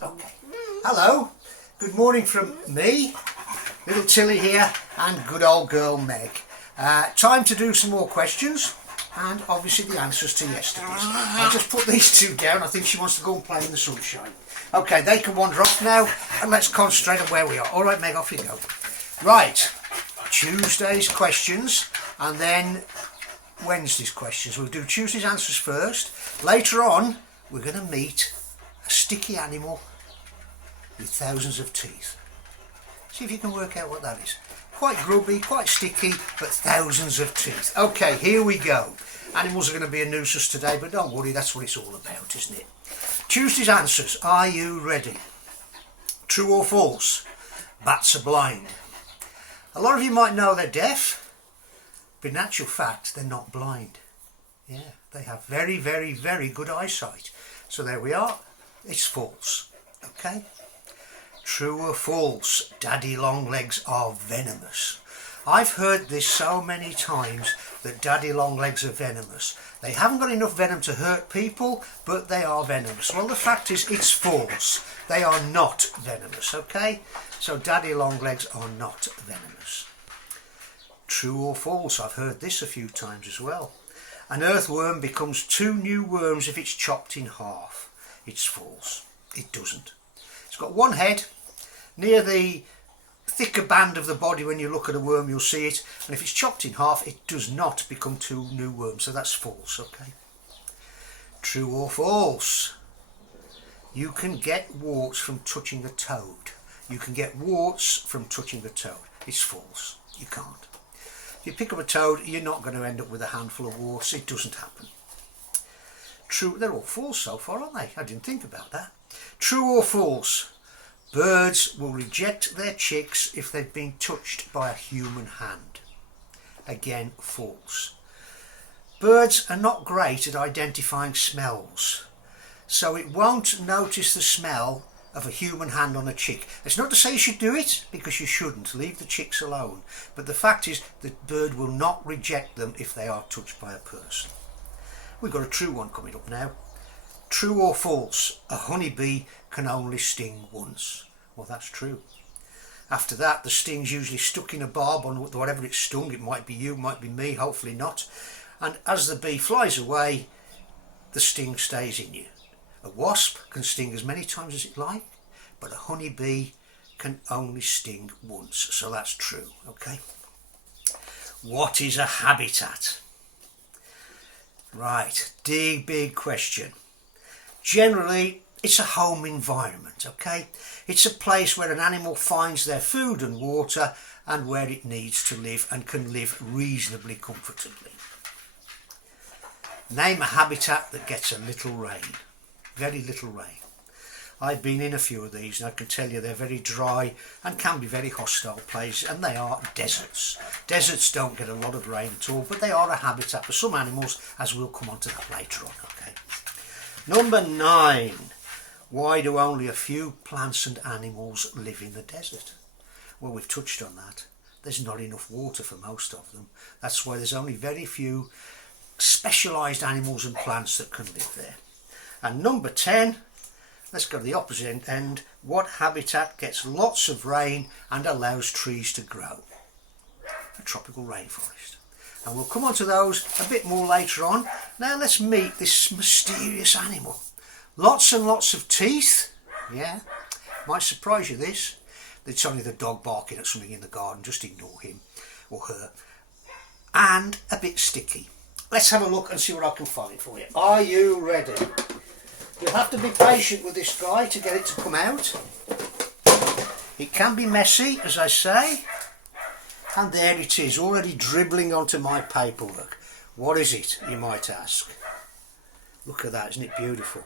Okay. Hello. Good morning from me, little Tilly here, and good old girl Meg. Time to do some more questions, and obviously the answers to yesterday's. I'll just put these two down. I think she wants to go and play in the sunshine. Okay, they can wander off now, and let's concentrate on where we are. All right, Meg, off you go. Right, Tuesday's questions, and then Wednesday's questions. We'll do Tuesday's answers first. Later on, we're going to meet a sticky animal with thousands of teeth. See if you can work out what that is. Quite grubby, quite sticky, but thousands of teeth. Okay, here we go. Animals are going to be a nuisance today, but don't worry, that's what it's all about, isn't it? Tuesday's answers. Are you ready? True or false? Bats are blind. A lot of you might know they're deaf, but in actual fact, they're not blind. Yeah, they have very, very, very good eyesight. So there we are. It's false. Okay. True or false? Daddy longlegs are venomous. I've heard this so many times that daddy longlegs are venomous. They haven't got enough venom to hurt people, but they are venomous. Well, the fact is, it's false. They are not venomous, okay? So daddy longlegs are not venomous. True or false? I've heard this a few times as well. An earthworm becomes 2 new worms if it's chopped in half. It's false. It doesn't. It's got one head. Near the thicker band of the body, when you look at a worm, you'll see it. And if it's chopped in half, it does not become 2 new worms. So that's false, okay? True or false? You can get warts from touching a toad. You can get warts from touching a toad. It's false. You can't. If you pick up a toad, you're not going to end up with a handful of warts. It doesn't happen. True. They're all false so far, aren't they? I didn't think about that. True or false? Birds will reject their chicks if they've been touched by a human hand. Again, false. Birds are not great at identifying smells, so it won't notice the smell of a human hand on a chick. It's not to say you should do it, because you shouldn't. Leave the chicks alone. But the fact is, the bird will not reject them if they are touched by a person. We've got a true one coming up now. True or false? A honeybee can only sting once. Well, that's true. After that, the sting's usually stuck in a barb on whatever it stung. It might be you, might be me, hopefully not. And as the bee flies away, the sting stays in you. A wasp can sting as many times as it likes, but a honeybee can only sting once. So that's true, okay? What is a habitat? Right, big question. Generally, it's a home environment, okay? It's a place where an animal finds their food and water and where it needs to live and can live reasonably comfortably. Name a habitat that gets a little rain. Very little rain. I've been in a few of these and I can tell you they're very dry and can be very hostile places, and they are deserts. Deserts don't get a lot of rain at all, but they are a habitat for some animals, as we'll come on to that later on, okay? Number 9. Why do only a few plants and animals live in the desert? Well, we've touched on that. There's not enough water for most of them. That's why there's only very few specialised animals and plants that can live there. And number 10, let's go to the opposite end. What habitat gets lots of rain and allows trees to grow? A tropical rainforest. And we'll come on to those a bit more later on. Now let's meet this mysterious animal. Lots and lots of teeth. Yeah, might surprise you this. It's only the dog barking at something in the garden. Just ignore him or her. And a bit sticky. Let's have a look and see what I can find for you. Are you ready? You'll have to be patient with this guy to get it to come out. It can be messy, as I say. And there it is, already dribbling onto my paperwork. What is it, you might ask? Look at that, isn't it beautiful?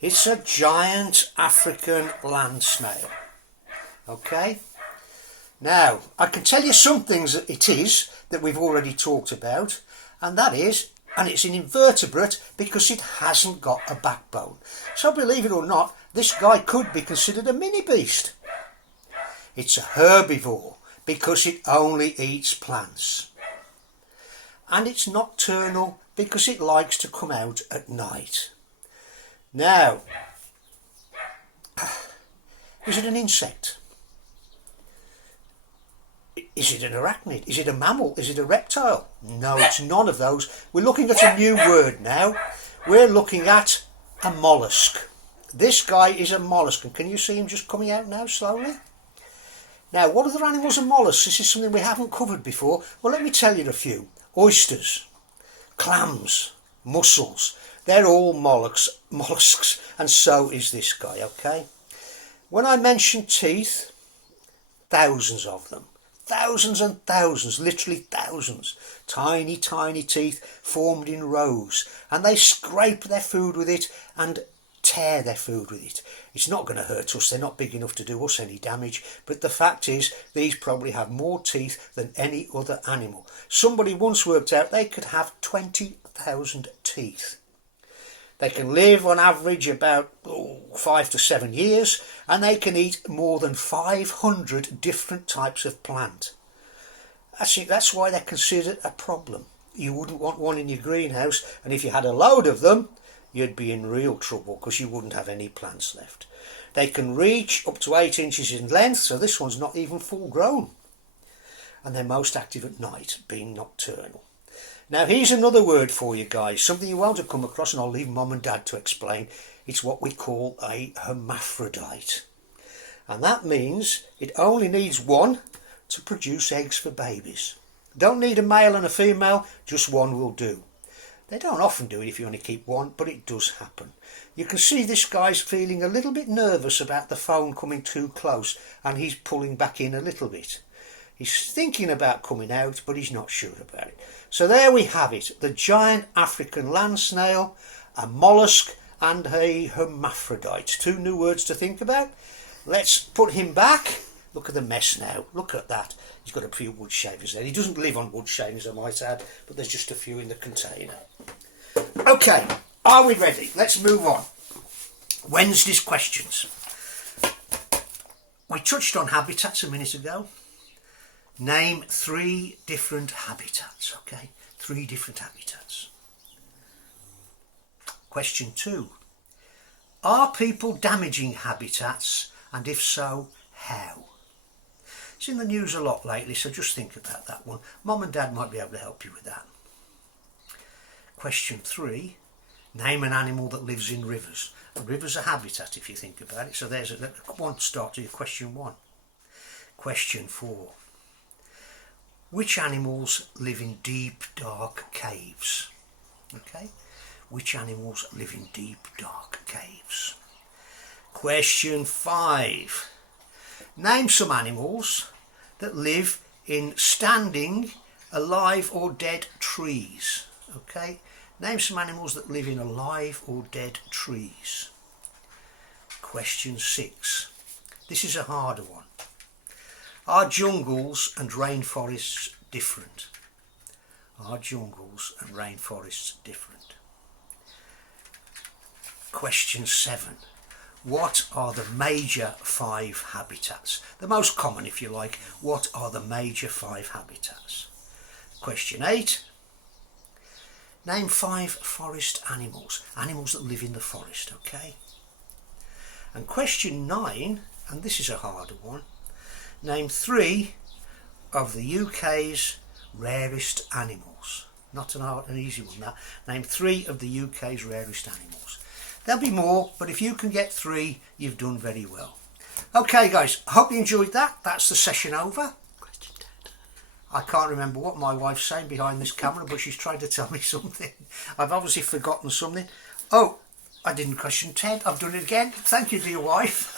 It's a giant African land snail. Okay? Now, I can tell you some things that it is that we've already talked about, and that is, and it's an invertebrate because it hasn't got a backbone. So believe it or not, this guy could be considered a mini beast. It's a herbivore because it only eats plants. And it's nocturnal because it likes to come out at night. Now, Is it an insect? Is it an arachnid? Is it a mammal? Is it a reptile? No, it's none of those. We're looking at a new word now. We're looking at a mollusk. This guy is a mollusk, and can you see him just coming out now slowly? Now, what other animals are mollusks? This is something we haven't covered before. Well, let me tell you a few. Oysters, clams, mussels. They're all mollusks, and so is this guy, okay? When I mention teeth, thousands of them. Thousands and thousands, literally thousands. Tiny, tiny teeth formed in rows, and they scrape their food with it and tear their food with it. It's not going to hurt us, they're not big enough to do us any damage, but the fact is these probably have more teeth than any other animal. Somebody once worked out they could have 20,000 teeth. They can live on average about 5 to 7 years, and they can eat more than 500 different types of plant. That's why they're considered a problem. You wouldn't want one in your greenhouse, and if you had a load of them, you'd be in real trouble because you wouldn't have any plants left. They can reach up to 8 inches in length, so this one's not even full grown. And they're most active at night, being nocturnal. Now here's another word for you guys, something you won't have come across, and I'll leave Mum and Dad to explain. It's what we call a hermaphrodite. And that means it only needs one to produce eggs for babies. Don't need a male and a female, just one will do. They don't often do it if you only keep one, but it does happen. You can see this guy's feeling a little bit nervous about the phone coming too close, and he's pulling back in a little bit. He's thinking about coming out, but he's not sure about it. So there we have it, the giant African land snail, a mollusk and a hermaphrodite. 2 new words to think about. Let's put him back. Look at the mess now, look at that. He's got a few wood shavings there. He doesn't live on wood shavings, I might add, but there's just a few in the container. Okay, are we ready? Let's move on. Wednesday's questions. We touched on habitats a minute ago. Name 3 different habitats, okay? 3 different habitats. Question 2. Are people damaging habitats, and if so, how? It's in the news a lot lately, so just think about that one. Mum and Dad might be able to help you with that. Question 3. Name an animal that lives in rivers. A river's a habitat if you think about it, so there's one start to your question 1. Question 4. Which animals live in deep, dark caves? Okay, which animals live in deep, dark caves? Question 5. Name some animals that live in standing, alive or dead trees. Okay, name some animals that live in alive or dead trees. Question 6. This is a harder one. Are jungles and rainforests different? Are jungles and rainforests different? Question 7. What are the major 5 habitats? The most common, if you like. What are the major 5 habitats? Question 8. Name 5 forest animals. Animals that live in the forest, okay? And question 9, and this is a harder one. Name 3 of the UK's rarest animals. Not an easy one, that. Name 3 of the UK's rarest animals. There'll be more, but if you can get 3, you've done very well. Okay guys, I hope you enjoyed that. That's the session over. Question 10. I can't remember what my wife's saying behind this camera, but she's trying to tell me something. I've obviously forgotten something. Oh, I didn't question 10. I've done it again. Thank you to your wife.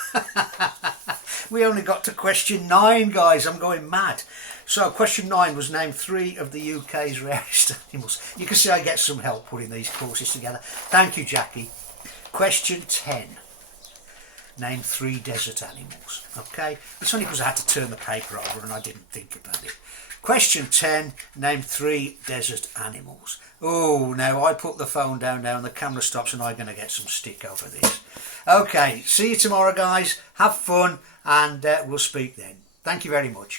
We only got to question 9, guys. I'm going mad. So question 9 was name 3 of the UK's rarest animals. You can see I get some help putting these courses together. Thank you, Jackie. Question 10. Name 3 desert animals. Okay, it's only because I had to turn the paper over and I didn't think about it. Question 10. Name 3 desert animals. Oh, now I put the phone down now and the camera stops and I'm going to get some stick over this. Okay, see you tomorrow, guys. Have fun, and we'll speak then. Thank you very much.